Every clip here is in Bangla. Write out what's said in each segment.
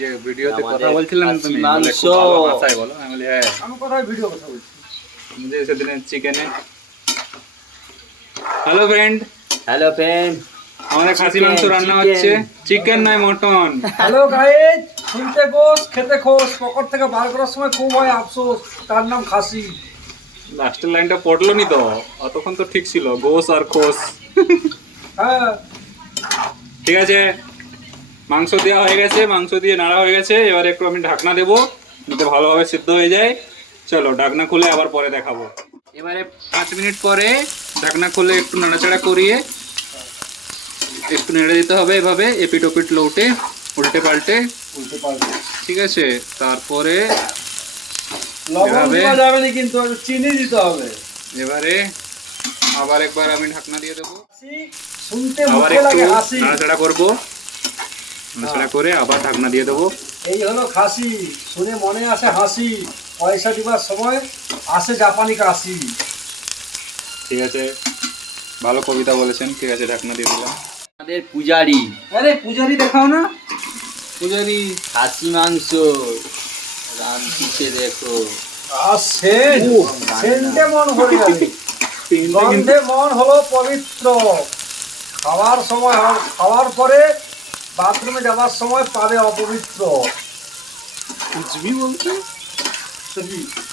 যে ভিডিওতে কথা বলছিলেন তুমি বলে মাংস। খুব ভালো ভাষায় বলো। আমি বলি হ্যাঁ, আমি কোথায় ভিডিও কথা বলছি? যে সেদিনের চিকেনে। হ্যালো ফ্রেন্ড, হ্যালো ফ্রেন্ড, আমাদের খাসি মাংস রান্না হচ্ছে। চিকেন নয়, মটন। হ্যালো গাইজ, শুনতে গোস খেতে খোস, পকেট থেকে বার করার সময় খুব হয় আফসোস, তার নাম খাসি। লাস্টের লাইনটা পড়লো নি তো, অতক্ষণ তো ঠিক ছিল, গোস আর খোস। হ্যাঁ, ঠিক আছে, মাংস দেওয়া হয়ে গেছে, মাংস দিয়ে নাড়া হয়ে গেছে। এবার একটু আমি ঢাকনা দেবো যাতে ভালোভাবে সিদ্ধ হয়ে যায়। চলো ঢাকনা খুলে আবার পরে দেখাবো। এবারে 5 মিনিট পরে ঢাকনা খুলে একটু নাড়াচাড়া করিয়ে একটু নেড়ে দিতে হবে এভাবে, এপিট ওপিট লৌটে উল্টে পাল্টে। বলতে পারবো। ঠিক আছে, তারপরে লবণ এভাবে। দেওয়া যাবে না, কিন্তু একটু চিনি দিতে হবে। এবারে আবার একবার আমি ঢাকনা দিয়ে দেবো, হাসি শুনতে আবার মুখে একটু লাগে হাসি। নাড়াচাড়া করবো, নাড়াচাড়া করে আবার ঢাকনা দিয়ে দেবো। এই হলো খাসি, শুনে মনে আসে হাসি, পয়সা দিবার সময় আসে জাপানি কাশি। ঠিক আছে, ভালো কবিতা বলেছেন। ঠিক আছে, ঢাকনা দিয়ে দিলাম। আমাদের পূজারি আরে পূজারি দেখাও না, পূজারি। খাসি মাংস রাঁধছে দেখো। আর সেন্ট, সেন্টে মন ভরে যাবে, গন্ধে মন হলো পবিত্র। খাওয়ার সময় খাওয়ার পরে বাথরুমে যাবার সময় পাবে অপবিত্র। কুচবি বলতে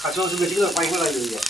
খাসি মাংস বেশি করে পাইখানা লাগিয়ে যায়।